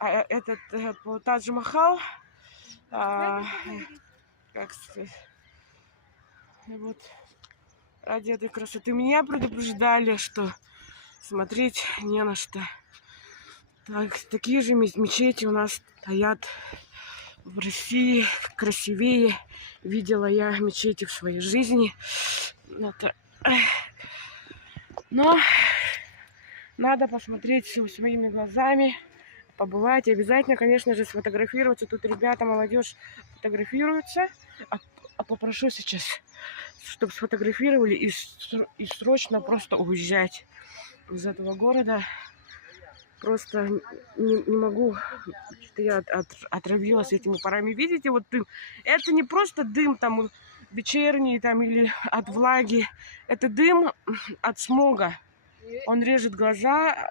этот Тадж-Махал, как сказать, вот ради этой красоты меня предупреждали, что смотреть не на что. Так, такие же мечети у нас стоят в России, красивее. Видела я мечети в своей жизни. Но надо посмотреть все своими глазами, побывать. И обязательно, конечно же, сфотографироваться. Тут ребята, молодежь фотографируются. А попрошу сейчас, чтобы сфотографировали и срочно просто уезжать из этого города. Просто не могу, что я отравилась этими парами. Видите, вот дым. Это не просто дым там вечерний там или от влаги. Это дым от смога. Он режет глаза.